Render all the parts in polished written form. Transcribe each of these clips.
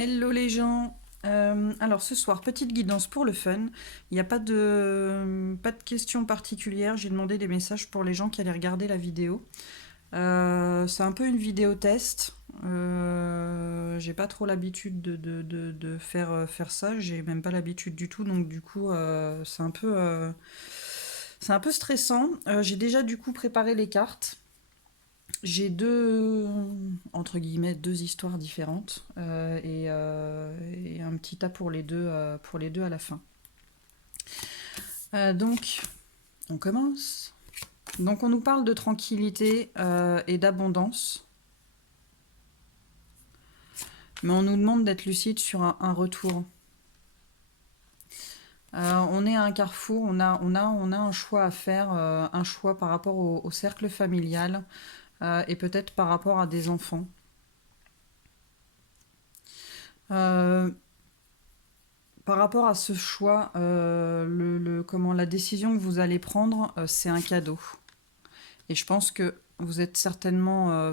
Hello les gens. Alors ce soir, petite guidance pour le fun. Il n'y a pas de questions particulières. J'ai demandé des messages pour les gens qui allaient regarder la vidéo. C'est un peu une vidéo test. J'ai pas trop l'habitude de faire ça. J'ai même pas l'habitude du tout. Donc du coup, c'est un peu stressant. J'ai déjà du coup préparé les cartes. J'ai entre guillemets, deux histoires différentes et un petit tas pour les deux à la fin. Donc, on commence. Donc, on nous parle de tranquillité et d'abondance, mais on nous demande d'être lucide sur un retour. On est à un carrefour, on a un choix à faire, un choix par rapport au cercle familial et peut-être par rapport à des enfants. Euh, Par rapport à ce choix, la décision que vous allez prendre, c'est un cadeau. Et je pense que vous êtes certainement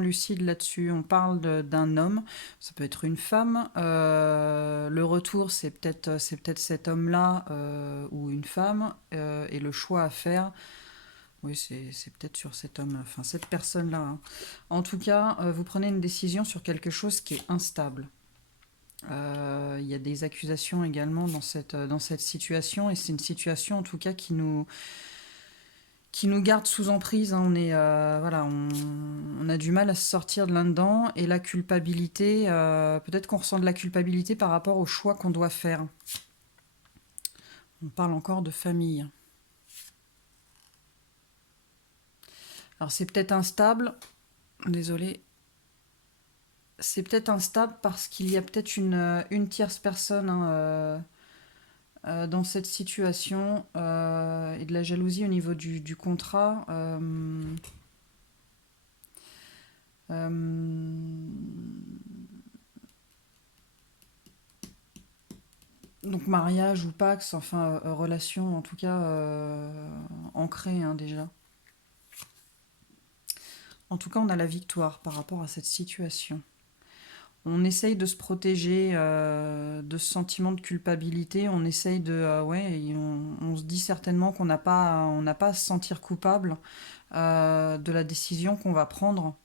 lucide là-dessus. On parle d'un homme, ça peut être une femme. Le retour, c'est peut-être cet homme-là ou une femme. Et le choix à faire, oui, c'est peut-être sur cet homme, enfin cette personne-là, hein. En tout cas, vous prenez une décision sur quelque chose qui est instable. Il y a des accusations également dans cette situation, et c'est une situation en tout cas qui nous garde sous emprise, hein. Voilà, on a du mal à se sortir de là-dedans, et la culpabilité, peut-être qu'on ressent de la culpabilité par rapport au choix qu'on doit faire. On parle encore de famille. Alors c'est peut-être instable, désolé, c'est peut-être instable parce qu'il y a peut-être une tierce personne, hein, dans cette situation, et de la jalousie au niveau du contrat. Euh, donc mariage ou pax, enfin relation en tout cas ancrée, hein, déjà. En tout cas, on a la victoire par rapport à cette situation. On essaye de se protéger de ce sentiment de culpabilité. On essaye ouais, et on se dit certainement on n'a pas à se sentir coupable de la décision qu'on va prendre.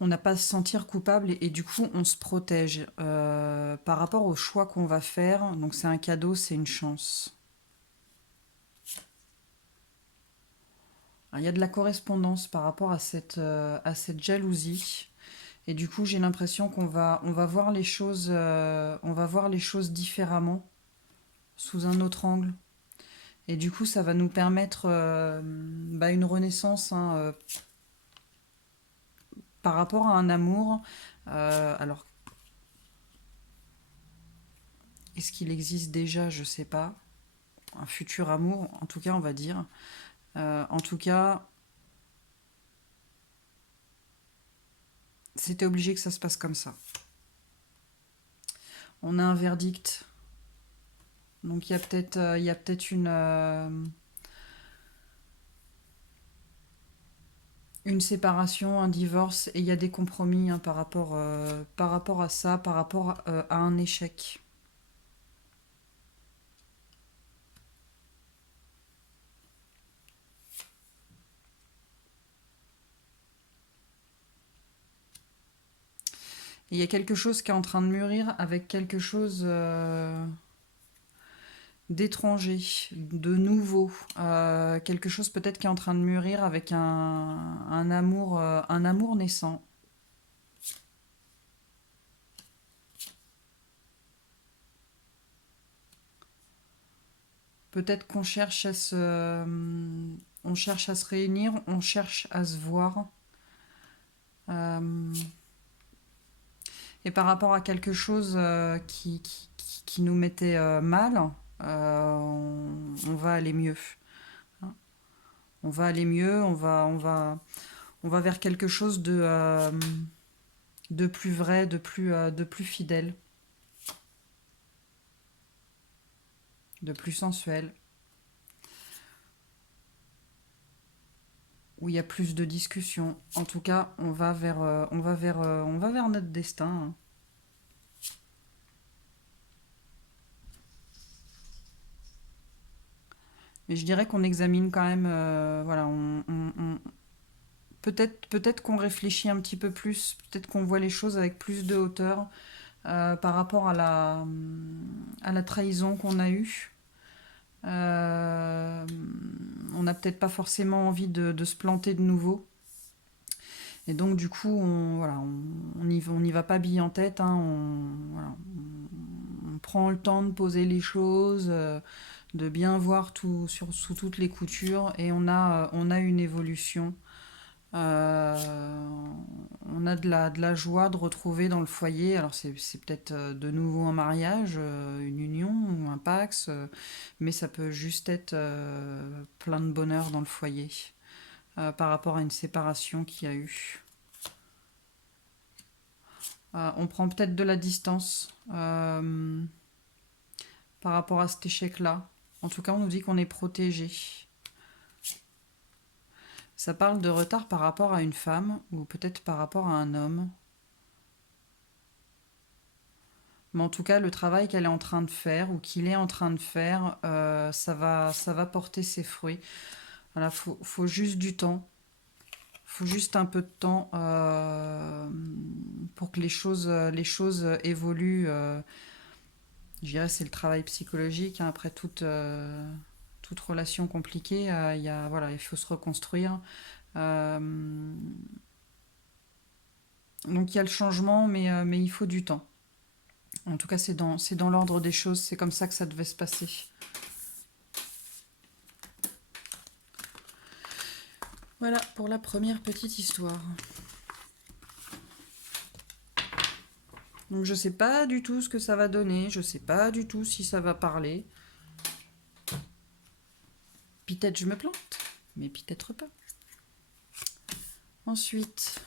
On n'a pas à se sentir coupable et du coup on se protège par rapport au choix qu'on va faire. Donc c'est un cadeau, c'est une chance. Alors, il y a de la correspondance par rapport à cette jalousie. Et du coup j'ai l'impression on va voir les choses, on va voir les choses différemment, sous un autre angle. Et du coup ça va nous permettre une renaissance, hein, par rapport à un amour. Alors est-ce qu'il existe déjà? Je sais pas. Un futur amour, en tout cas, on va dire. En tout cas, c'était obligé que ça se passe comme ça. On a un verdict. Donc il y a peut-être une séparation, un divorce, et il y a des compromis, hein, par rapport à ça, par rapport à un échec. Et il y a quelque chose qui est en train de mûrir avec quelque chose d'étranger, de nouveau. Quelque chose peut-être qui est en train de mûrir avec un amour naissant. Peut-être on cherche à se réunir, on cherche à se voir. Euh, et par rapport à quelque chose qui nous mettait mal, on va aller mieux, hein. On va aller mieux, on va vers quelque chose de plus vrai, de plus fidèle, de plus sensuel. où il y a plus de discussions. En tout cas, on va vers notre destin, hein. Mais je dirais qu'on examine quand même, voilà, peut-être qu'on réfléchit un petit peu plus, peut-être qu'on voit les choses avec plus de hauteur par rapport à la trahison qu'on a eue. Euh, on n'a peut-être pas forcément envie de se planter de nouveau. Et donc, du coup, voilà, on y va pas bille en tête, hein, voilà, on prend le temps de poser les choses, de bien voir tout sous toutes les coutures, et on a une évolution. Euh, on a de la joie de retrouver dans le foyer. Alors, c'est peut-être de nouveau un mariage, une union ou un pax, mais ça peut juste être plein de bonheur dans le foyer par rapport à une séparation qu'il y a eu. On prend peut-être de la distance par rapport à cet échec-là. En tout cas, on nous dit qu'on est protégé. Ça parle de retard par rapport à une femme ou peut-être par rapport à un homme. Mais en tout cas, le travail qu'elle est en train de faire ou qu'il est en train de faire, ça va porter ses fruits. Voilà, faut juste du temps. Faut juste un peu de temps pour que les choses évoluent. Je dirais c'est le travail psychologique, hein. Après toute relation compliquée, voilà, il faut se reconstruire. Euh, donc il y a le changement, mais il faut du temps. En tout cas, c'est dans l'ordre des choses, c'est comme ça que ça devait se passer. Voilà pour la première petite histoire. Donc je sais pas du tout ce que ça va donner, je sais pas du tout si ça va parler. Peut-être je me plante, mais peut-être pas. Ensuite,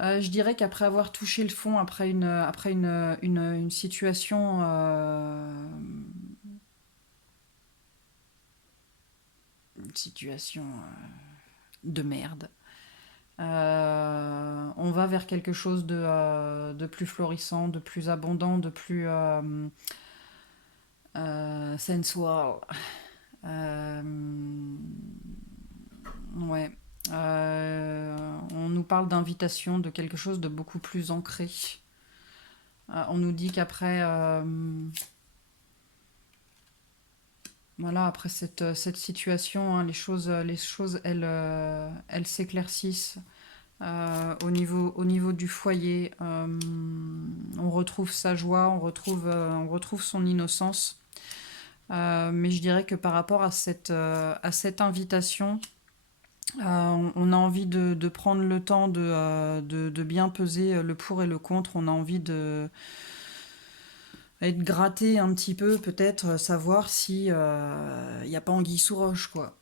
je dirais qu'après avoir touché le fond, une situation, de merde, on va vers quelque chose de plus florissant, de plus abondant, de plus sensual. Euh, ouais. On nous parle d'invitation, de quelque chose de beaucoup plus ancré. On nous dit qu'après, voilà, après cette situation, hein, les choses, elles s'éclaircissent. Au niveau du foyer, on retrouve sa joie, on retrouve son innocence. Mais je dirais que par rapport à cette invitation, on a envie de prendre le temps de bien peser le pour et le contre. On a envie de être gratté un petit peu, peut-être savoir si il n'y a pas anguille sous roche, quoi.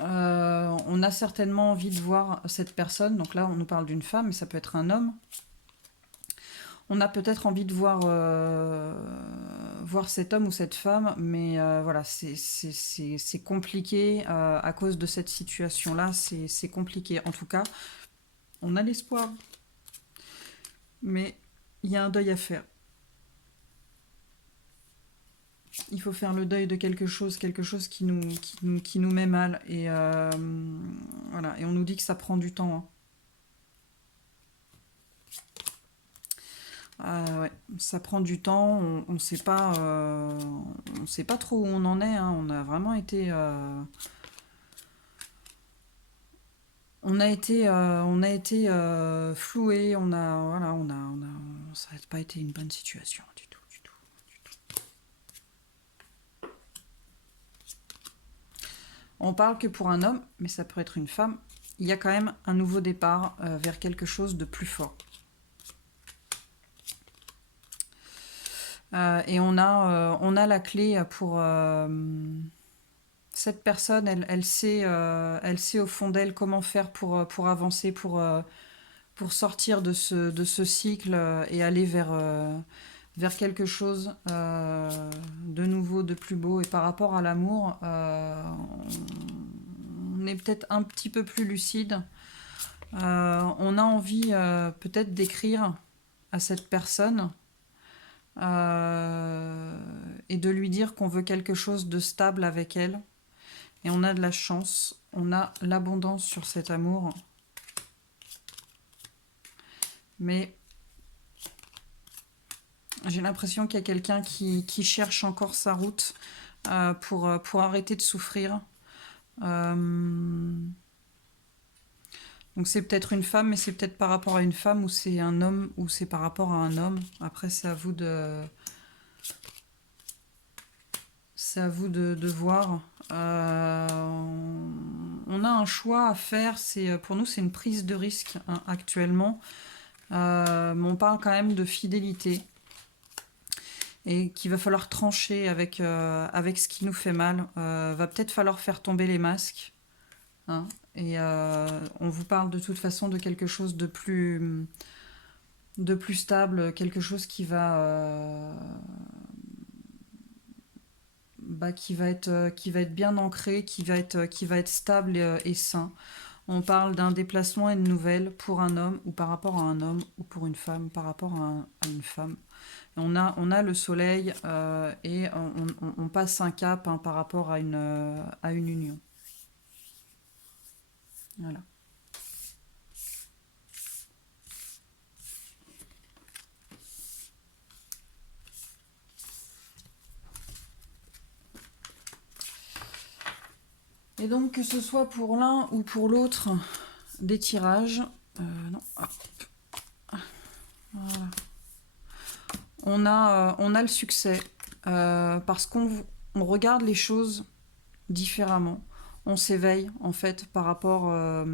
On a certainement envie de voir cette personne. Donc là, on nous parle d'une femme, mais ça peut être un homme. On a peut-être envie de voir cet homme ou cette femme, mais voilà, c'est compliqué à cause de cette situation-là. C'est compliqué. En tout cas, on a l'espoir, mais il y a un deuil à faire. Il faut faire le deuil de quelque chose qui nous met mal. Et voilà, et on nous dit que ça prend du temps, hein. Ouais, ça prend du temps, on sait pas trop où on en est, hein. On a vraiment été, on a été floué, ça n'a pas été une bonne situation du tout, du tout, du tout. On parle que pour un homme, mais ça peut être une femme. Il y a quand même un nouveau départ vers quelque chose de plus fort. Et on a la clé pour cette personne, elle sait au fond d'elle comment faire pour avancer, pour sortir de ce cycle et aller vers quelque chose de nouveau, de plus beau. Et par rapport à l'amour, on est peut-être un petit peu plus lucide. On a envie peut-être d'écrire à cette personne et de lui dire qu'on veut quelque chose de stable avec elle. Et on a de la chance, on a l'abondance sur cet amour. Mais j'ai l'impression qu'il y a quelqu'un qui cherche encore sa route pour arrêter de souffrir. Donc c'est peut-être une femme, mais c'est peut-être par rapport à une femme, ou c'est un homme, ou c'est par rapport à un homme. Après, c'est à vous de voir. On a un choix à faire. Pour nous, c'est une prise de risque hein, actuellement. Mais on parle quand même de fidélité et qu'il va falloir trancher avec ce qui nous fait mal. Va peut-être falloir faire tomber les masques. Hein, et on vous parle de toute façon de quelque chose de plus stable, quelque chose qui va être bien ancré, qui va être stable et sain. On parle d'un déplacement et de nouvelles pour un homme ou par rapport à un homme ou pour une femme par rapport à une femme. Et on a le soleil et on passe un cap hein, par rapport à une union. Voilà. Et donc que ce soit pour l'un ou pour l'autre des tirages, non, voilà. On a le succès parce on regarde les choses différemment. On s'éveille en fait par rapport à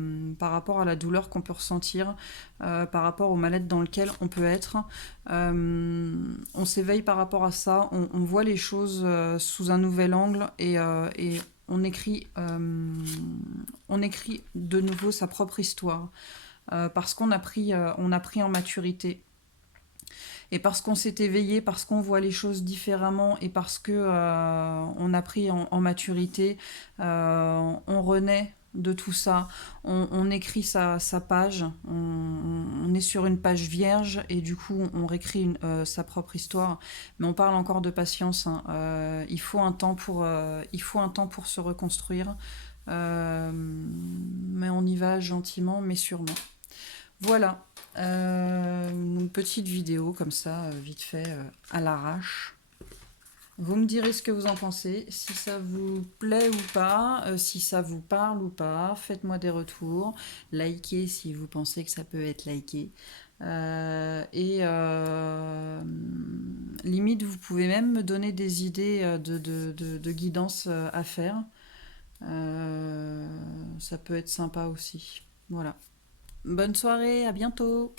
la douleur qu'on peut ressentir, par rapport au mal-être dans lequel on peut être. On s'éveille par rapport à ça, on voit les choses sous un nouvel angle et on écrit de nouveau sa propre histoire parce qu'on on a pris en maturité. Et parce qu'on s'est éveillé, parce qu'on voit les choses différemment et parce que on a pris en maturité, on renaît de tout ça, on écrit sa page, on est sur une page vierge et du coup on réécrit sa propre histoire. Mais on parle encore de patience. Hein. Il faut un temps pour se reconstruire. Mais on y va gentiment mais sûrement. Voilà, une petite vidéo comme ça, vite fait, à l'arrache. Vous me direz ce que vous en pensez, si ça vous plaît ou pas, si ça vous parle ou pas, faites-moi des retours, likez si vous pensez que ça peut être liké. Et limite, vous pouvez même me donner des idées de guidance à faire. Ça peut être sympa aussi. Voilà. Bonne soirée, à bientôt.